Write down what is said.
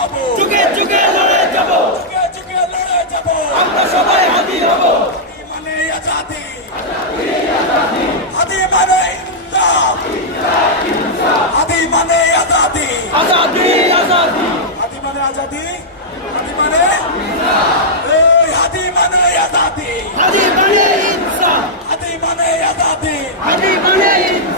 आदिी आज़ादी आदीमान आज़ादी आदीमान आदीमान आज़ादी आदीमान आज़ादी